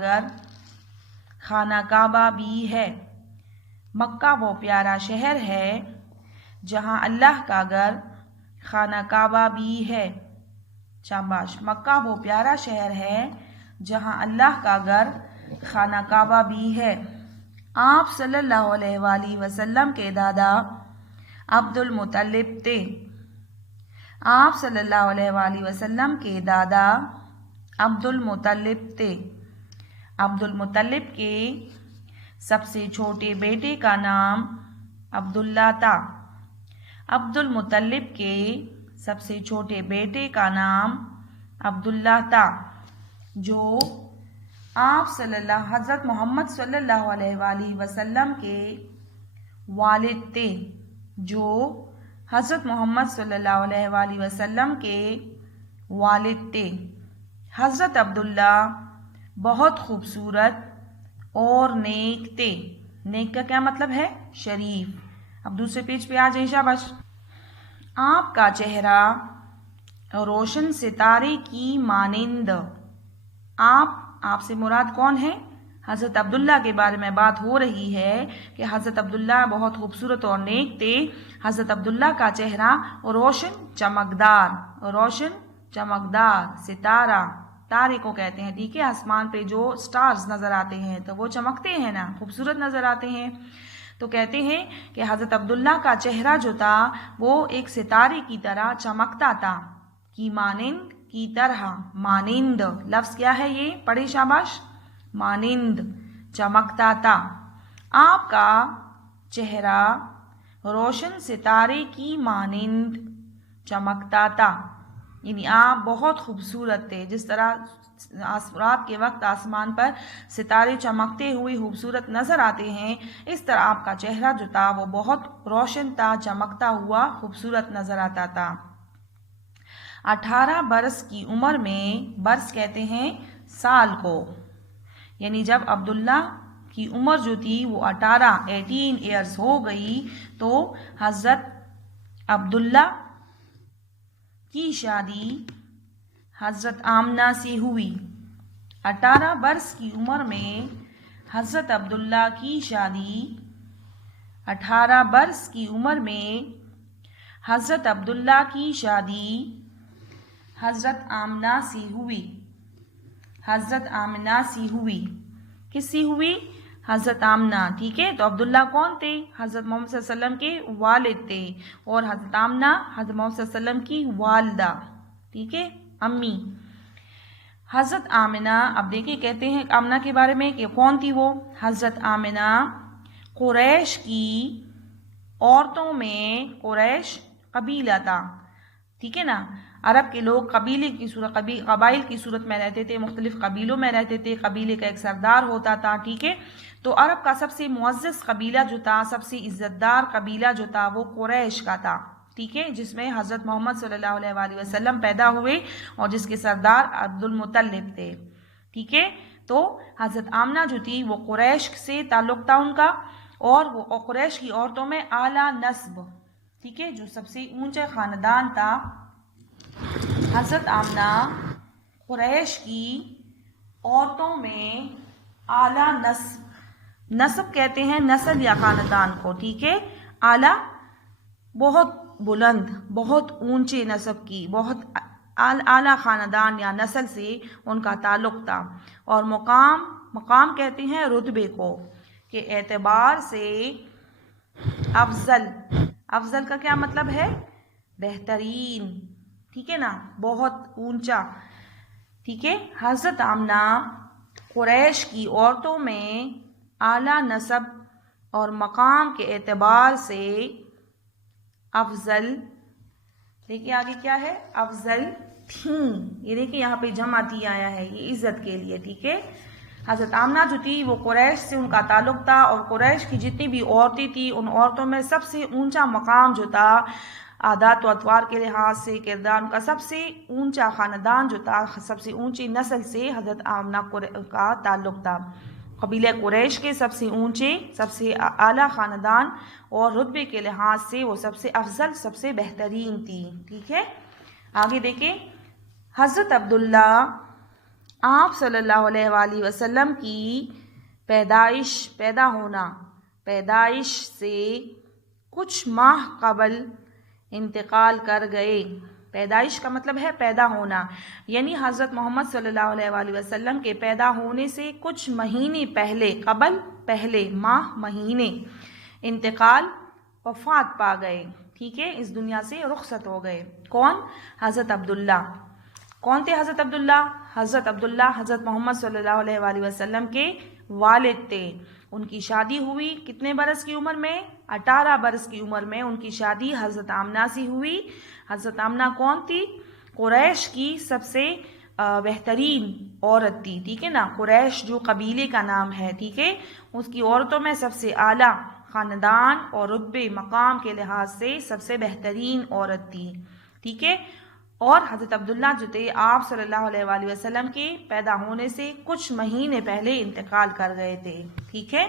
گھر خانہ کعبہ بھی ہے۔ مکہ وہ پیارا شہر ہے جہاں اللہ کا گھر خانہ کعبہ بھی ہے۔ شاباش، مکہ وہ پیارا شہر ہے جہاں اللہ کا گھر خانہ کعبہ بھی ہے۔ آپ صلی اللہ علیہ وآلہ وسلم کے دادا عبد المطلب تھے۔ آپ صلی اللہ علیہ وآلہ وسلم کے دادا عبد المطلب تھے۔ عبد المطلب کے سب سے چھوٹے بیٹے کا نام عبداللہ تھا۔ عبد المطلب کے سب سے چھوٹے بیٹے کا نام عبداللہ تھا جو حضرت محمد صلی اللہ علیہ وآلہ وسلم کے والد تھے، جو حضرت محمد صلی اللہ علیہ وآلہ وسلم کے والد تھے۔ حضرت عبداللہ بہت خوبصورت اور نیک تھے۔ نیک کا کیا مطلب ہے؟ شریف۔ اب دوسرے پیج پہ آ جائیں شاباش۔ آپ کا چہرہ روشن ستارے کی مانند۔ آپ سے مراد کون ہے؟ حضرت عبداللہ کے بارے میں بات ہو رہی ہے کہ حضرت عبداللہ بہت خوبصورت اور نیک تھے۔ حضرت عبداللہ کا چہرہ روشن چمکدار ستارہ، تارے کو کہتے ہیں، ٹھیک ہے؟ آسمان پہ جو سٹارز نظر آتے ہیں تو وہ چمکتے ہیں نا، خوبصورت نظر آتے ہیں۔ تو کہتے ہیں کہ حضرت عبداللہ کا چہرہ جو تھا وہ ایک ستارے کی طرح چمکتا تھا، کی مانند، کی طرح، مانند لفظ کیا ہے یہ؟ پڑھے شاباش، مانند، چمکتا تھا۔ آپ کا چہرہ روشن ستارے کی مانند چمکتا تھا، یعنی آپ بہت خوبصورت تھے۔ جس طرح رات کے وقت آسمان پر ستارے چمکتے ہوئے خوبصورت نظر آتے ہیں، اس طرح آپ کا چہرہ جو تھا وہ بہت روشن تھا، چمکتا ہوا خوبصورت نظر آتا تھا۔ 18 برس کی عمر میں، برس کہتے ہیں سال کو، یعنی جب عبداللہ کی عمر جو تھی وہ 18 ایئرز ہو گئی تو حضرت عبداللہ کی شادی حضرت آمنہ سے ہوئی۔ 18 برس کی عمر میں حضرت عبداللہ کی شادی 18 برس کی عمر میں حضرت عبداللہ کی شادی حضرت آمنہ سے ہوئی۔ حضرت آمنہ سے ہوئی، کس سے ہوئی؟ حضرت آمنہ، ٹھیک ہے؟ تو عبداللہ کون تھے؟ حضرت محمد صلی اللہ علیہ وسلم کے والد تھے، اور حضرت آمنہ حضرت محمد صلی اللہ علیہ وسلم کی والدہ، ٹھیک ہے، امی۔ حضرت آمنہ، اب دیکھیں کہتے ہیں آمنہ کے بارے میں کہ کون تھی وہ؟ حضرت آمنہ قریش کی عورتوں میں، قریش قبیلہ تھا، ٹھیک ہے نا؟ عرب کے لوگ قبائل کی صورت میں رہتے تھے، مختلف قبیلوں میں رہتے تھے، قبیلے کا ایک سردار ہوتا تھا، ٹھیک ہے؟ تو عرب کا سب سے معزز قبیلہ جو تھا، سب سے عزت دار قبیلہ جو تھا وہ قریش کا تھا، ٹھیک ہے؟ جس میں حضرت محمد صلی اللہ علیہ وآلہ وسلم پیدا ہوئے اور جس کے سردار عبد المطلب تھے، ٹھیک ہے؟ تو حضرت آمنہ جو تھی وہ قریش سے تعلق تھا ان کا، اور وہ قریش کی عورتوں میں اعلیٰ نسب، ٹھیک ہے، جو سب سے اونچا خاندان تھا۔ حضرت آمنہ قریش کی عورتوں میں اعلیٰ نسب کہتے ہیں نسل یا خاندان کو، ٹھیک ہے؟ اعلیٰ بہت بلند، بہت اونچے نسب کی، بہت اعلیٰ خاندان یا نسل سے ان کا تعلق تھا۔ اور مقام کہتے ہیں رتبے کو، کے اعتبار سے افضل کا کیا مطلب ہے؟ بہترین، ٹھیک ہے نا؟ بہت اونچا، ٹھیک ہے؟ حضرت آمنہ قریش کی عورتوں میں اعلیٰ نسب اور مقام کے اعتبار سے افضل، دیکھیے آگے کیا ہے؟ افضل تھیں، یہ دیکھیے یہاں پہ جمع تھی آیا ہے، یہ عزت کے لیے، ٹھیک ہے؟ حضرت آمنہ جو تھی وہ قریش سے ان کا تعلق تھا، اور قریش کی جتنی بھی عورتیں تھیں ان عورتوں میں سب سے اونچا مقام جو تھا، عادات و اطوار کے لحاظ سے، کردار کا سب سے اونچا خاندان جو تھا، سب سے اونچی نسل سے حضرت آمنہ کا تعلق تھا۔ قبیلہ قریش کے سب سے اونچے، سب سے اعلیٰ خاندان اور رتبے کے لحاظ سے وہ سب سے افضل، سب سے بہترین تھی، ٹھیک ہے؟ آگے دیکھیں، حضرت عبداللہ آپ صلی اللہ علیہ وآلہ وسلم کی پیدائش سے کچھ ماہ قبل انتقال کر گئے۔ پیدائش کا مطلب ہے پیدا ہونا، یعنی حضرت محمد صلی اللہ علیہ وآلہ وسلم کے پیدا ہونے سے کچھ مہینے پہلے، پہلے ماہ مہینے انتقال وفات پا گئے، ٹھیک ہے، اس دنیا سے رخصت ہو گئے۔ کون؟ حضرت عبداللہ۔ کون تھے حضرت عبداللہ؟ حضرت عبداللہ حضرت محمد صلی اللہ علیہ وآلہ وسلم کے والد تھے۔ ان کی شادی ہوئی کتنے برس کی عمر میں؟ 18 برس کی عمر میں ان کی شادی حضرت آمنہ سے ہوئی۔ حضرت آمنہ کون تھی؟ قریش کی سب سے بہترین عورت تھی، ٹھیک ہے نا، قریش جو قبیلے کا نام ہے، ٹھیک ہے، اس کی عورتوں میں سب سے اعلیٰ خاندان اور رتبے مقام کے لحاظ سے سب سے بہترین عورت تھی، ٹھیک ہے۔ اور حضرت عبداللہ جو تھے آپ صلی اللہ علیہ وآلہ وسلم کے پیدا ہونے سے کچھ مہینے پہلے انتقال کر گئے تھے، ٹھیک ہے،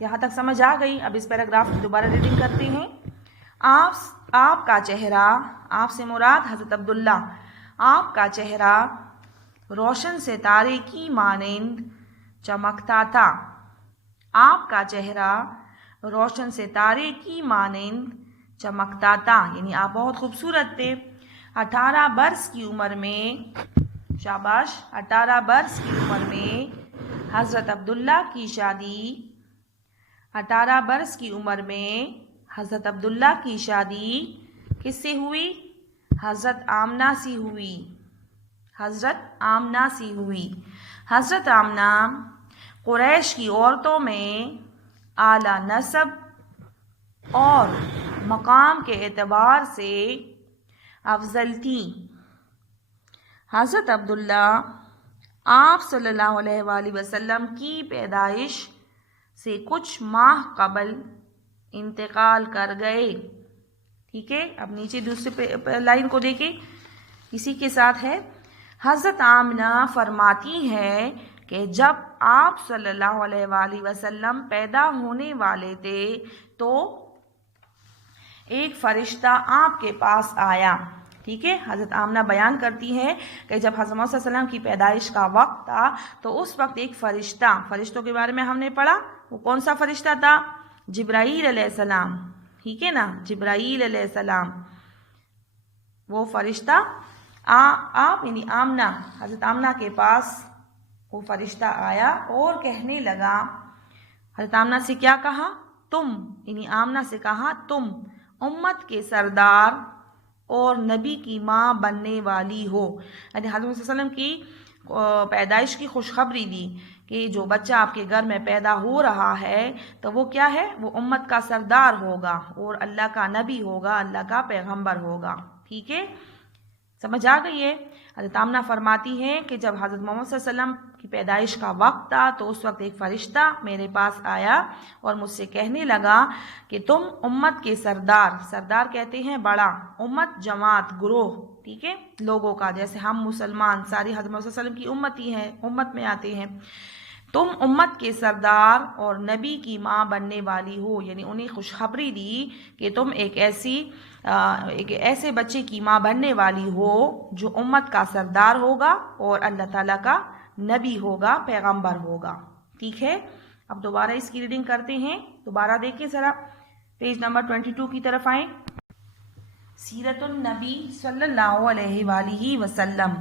یہاں تک سمجھ آ گئی؟ اب اس پیراگراف کی دوبارہ ریڈنگ کرتے ہیں۔ آپ کا چہرہ، آپ سے مراد حضرت عبداللہ، آپ کا چہرہ روشن ستارے کی مانند چمکتا تھا۔ آپ کا چہرہ روشن ستارے کی مانند چمکتا تھا، یعنی آپ بہت خوبصورت تھے۔ 18 برس کی عمر میں، شاباش، 18 برس کی عمر میں حضرت عبداللہ کی شادی 18 برس کی عمر میں حضرت عبداللہ کی شادی کس سے ہوئی؟ حضرت آمنہ سے ہوئی۔ حضرت آمنہ سے ہوئی۔ حضرت آمنہ قریش کی عورتوں میں اعلیٰ نسب اور مقام کے اعتبار سے افضل تھی۔ حضرت عبداللہ آپ صلی اللہ علیہ وآلہ وسلم کی پیدائش سے کچھ ماہ قبل انتقال کر گئے، ٹھیک ہے۔ اب نیچے دوسرے لائن کو دیکھیں، اسی کے ساتھ ہے، حضرت آمنہ فرماتی ہے کہ جب آپ صلی اللہ علیہ وآلہ وسلم پیدا ہونے والے تھے تو ایک فرشتہ آپ کے پاس آیا، ٹھیک ہے۔ حضرت آمنہ بیان کرتی ہے کہ جب حضرت محمد صلی اللہ علیہ وسلم کی پیدائش کا وقت تھا تو اس وقت ایک فرشتوں کے بارے میں ہم نے پڑھا، وہ کون سا فرشتہ تھا؟ جبرائیل علیہ السلام، ٹھیک ہے نا، جبرائیل علیہ السلام، وہ فرشتہ آپ یعنی آمنہ، حضرت آمنہ کے پاس وہ فرشتہ آیا اور کہنے لگا، حضرت آمنہ سے کیا کہا؟ تم، یعنی آمنہ سے کہا تم امت کے سردار اور نبی کی ماں بننے والی ہو، یعنی حضرت صلی اللہ علیہ وسلم کی پیدائش کی خوشخبری دی کہ جو بچہ آپ کے گھر میں پیدا ہو رہا ہے تو وہ کیا ہے؟ وہ امت کا سردار ہوگا اور اللہ کا نبی ہوگا، اللہ کا پیغمبر ہوگا، ٹھیک ہے، سمجھ آ گئی ہے؟ حضرت آمنہ فرماتی ہے کہ جب حضرت محمد صلی اللہ علیہ وسلم کی پیدائش کا وقت تھا تو اس وقت ایک فرشتہ میرے پاس آیا اور مجھ سے کہنے لگا کہ تم امت کے سردار کہتے ہیں بڑا، امت جماعت گروہ، ٹھیک ہے، لوگوں کا، جیسے ہم مسلمان ساری حضرت محمد صلی اللہ علیہ وسلم کی امتی ہیں، امت میں آتے ہیں، تم امت کے سردار اور نبی کی ماں بننے والی ہو، یعنی انہیں خوشخبری دی کہ تم ایک ایسے بچے کی ماں بننے والی ہو جو امت کا سردار ہوگا اور اللہ تعالیٰ کا نبی ہوگا، پیغمبر ہوگا، ٹھیک ہے۔ اب دوبارہ اس کی ریڈنگ کرتے ہیں، دوبارہ دیکھیں ذرا، پیج نمبر 22 کی طرف آئیں۔ سیرت النبی صلی اللہ علیہ وآلہ وسلم،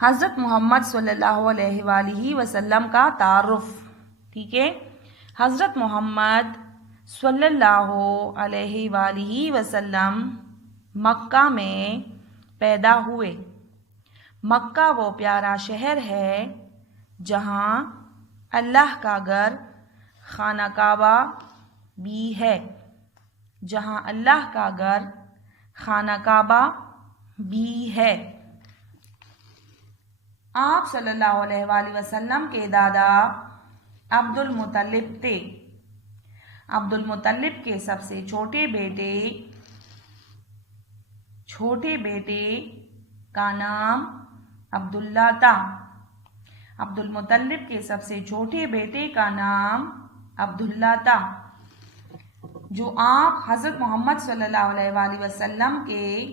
حضرت محمد صلی اللہ علیہ وآلہ وسلم کا تعارف، ٹھیک ہے۔ حضرت محمد صلی اللہ علیہ وآلہ وسلم مکہ میں پیدا ہوئے۔ مکہ وہ پیارا شہر ہے جہاں اللہ کا گھر خانہ کعبہ بھی ہے، جہاں اللہ کا گھر خانہ کعبہ بھی ہے۔ آپ صلی اللہ علیہ وآلہ وسلم کے دادا عبد المطلب تھے۔ عبد المطلب کے سب سے چھوٹے بیٹے کا نام عبداللہ تھا۔ عبد المطلب کے سب سے چھوٹے بیٹے کا نام عبداللہ تھا، جو آپ حضرت محمد صلی اللہ علیہ وآلہ وسلم کے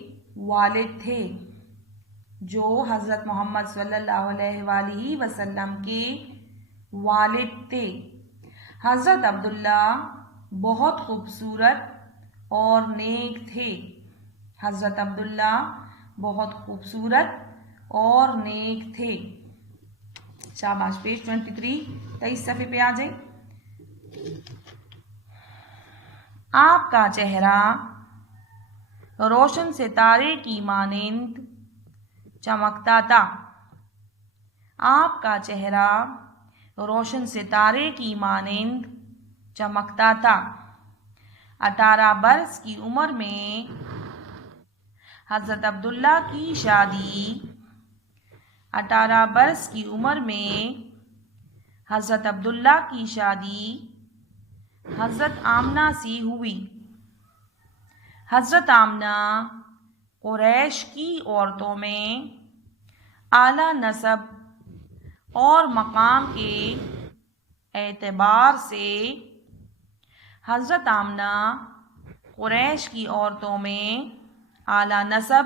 والد تھے۔ جو حضرت محمد صلی اللہ علیہ وآلہ وسلم کے والد تھے۔ حضرت عبداللہ بہت خوبصورت اور نیک تھے۔ حضرت عبداللہ بہت خوبصورت اور نیک تھے۔ شاباش، پیج 23 صفحے پہ آ جائیں۔ آپ کا چہرہ روشن ستارے کی مانند چمکتا تھا۔ آپ کا چہرہ روشن ستارے کی مانند چمکتا تھا۔ 18 برس کی عمر میں حضرت عبداللہ کی شادی 18 برس کی عمر میں حضرت عبداللہ کی شادی حضرت آمنہ سے ہوئی۔ حضرت آمنہ قریش کی عورتوں میں اعلیٰ نسب اور مقام کے اعتبار سے حضرت آمنہ قریش کی عورتوں میں اعلیٰ نسب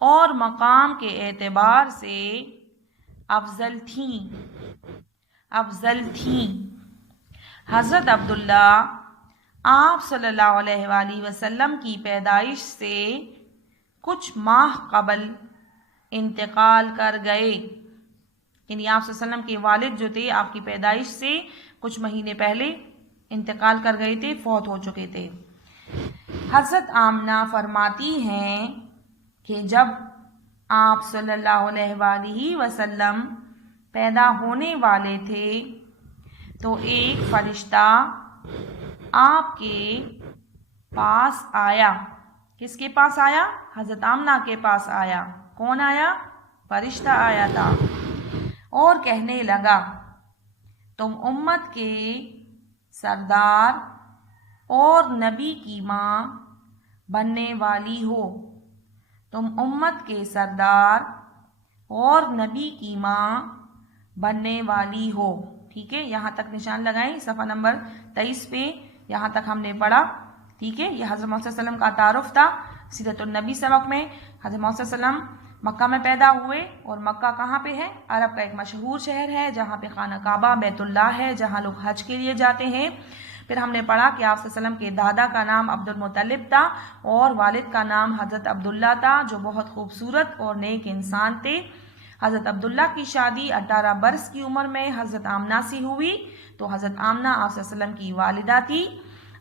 اور مقام کے اعتبار سے افضل تھیں۔ حضرت عبداللہ آپ صلی اللہ علیہ وآلہ وسلم کی پیدائش سے کچھ ماہ قبل انتقال کر گئے، یعنی آپ صلی اللہ علیہ وسلم کے والد جو تھے آپ کی پیدائش سے کچھ مہینے پہلے انتقال کر گئے تھے، فوت ہو چکے تھے۔ حضرت آمنہ فرماتی ہیں کہ جب آپ صلی اللہ علیہ وآلہ وسلم پیدا ہونے والے تھے تو ایک فرشتہ آپ کے پاس آیا۔ کس کے پاس آیا؟ حضرت آمنہ کے پاس آیا۔ کون آیا؟ فرشتہ آیا تھا، اور کہنے لگا تم امت کے سردار اور نبی کی ماں بننے والی ہو۔ تم امت کے سردار اور نبی کی ماں بننے والی ہو۔ ٹھیک ہے، یہاں تک نشان لگائیں، صفحہ نمبر 23 پہ یہاں تک ہم نے پڑھا۔ ٹھیک ہے، یہ حضرت محمد صلی اللہ علیہ وسلم کا تعارف تھا۔ سیرت النبی سبق میں حضرت محمد صلی اللہ علیہ وسلم مکہ میں پیدا ہوئے، اور مکہ کہاں پہ ہے؟ عرب کا ایک مشہور شہر ہے جہاں پہ خانہ کعبہ بیت اللہ ہے، جہاں لوگ حج کے لیے جاتے ہیں۔ پھر ہم نے پڑھا کہ آپ صلی اللہ علیہ وسلم کے دادا کا نام عبد المطلب تھا اور والد کا نام حضرت عبداللہ تھا، جو بہت خوبصورت اور نیک انسان تھے۔ حضرت عبداللہ کی شادی 18 برس کی عمر میں حضرت آمنہ سے ہوئی، تو حضرت آمنہ آپ صلی اللہ علیہ وسلم کی والدہ تھی۔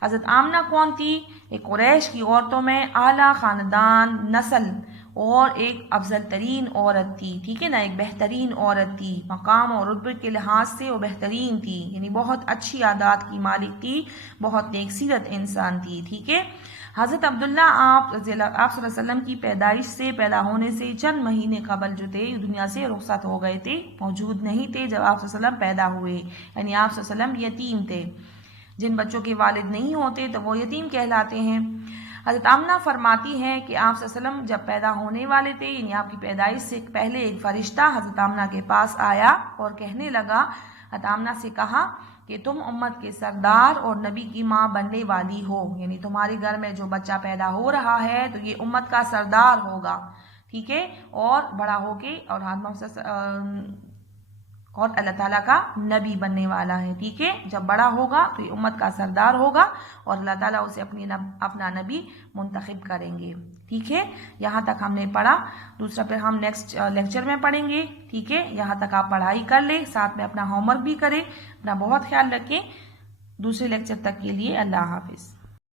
حضرت آمنہ کون تھی؟ ایک قریش کی عورتوں میں اعلیٰ خاندان نسل اور ایک افضل ترین عورت تھی۔ ٹھیک ہے نا، ایک بہترین عورت تھی، مقام اور رتبے کے لحاظ سے وہ بہترین تھی، یعنی بہت اچھی عادات کی مالک تھی، بہت نیک سیرت انسان تھی۔ ٹھیک ہے، حضرت عبداللہ آپ صلی اللہ علیہ وسلم کی پیدائش سے، پیدا ہونے سے چند مہینے قبل جو تھے دنیا سے رخصت ہو گئے تھے، موجود نہیں تھے جب آپ صلی اللہ علیہ وسلم پیدا ہوئے، یعنی آپ صلی اللہ علیہ وسلم یتیم تھے۔ جن بچوں کے والد نہیں ہوتے تو وہ یتیم کہلاتے ہیں۔ حضرت آمنہ فرماتی ہیں کہ آپ صلی اللہ علیہ وسلم جب پیدا ہونے والے تھے، یعنی آپ کی پیدائش سے پہلے ایک فرشتہ حضرت آمنہ کے پاس آیا اور کہنے لگا، حضرت آمنہ سے کہا کہ تم امت کے سردار اور نبی کی ماں بننے والی ہو، یعنی تمہارے گھر میں جو بچہ پیدا ہو رہا ہے تو یہ امت کا سردار ہوگا۔ ٹھیک ہے، اور بڑا ہو کے اور اللہ تعالیٰ کا نبی بننے والا ہے۔ ٹھیک ہے، جب بڑا ہوگا تو یہ امت کا سردار ہوگا اور اللہ تعالیٰ اسے اپنا نبی منتخب کریں گے۔ ٹھیک ہے، یہاں تک ہم نے پڑھا۔ دوسرا پھر ہم نیکسٹ لیکچر میں پڑھیں گے۔ ٹھیک ہے، یہاں تک آپ پڑھائی کر لیں، ساتھ میں اپنا ہوم ورک بھی کریں، اپنا بہت خیال رکھیں۔ دوسرے لیکچر تک کے لیے اللہ حافظ۔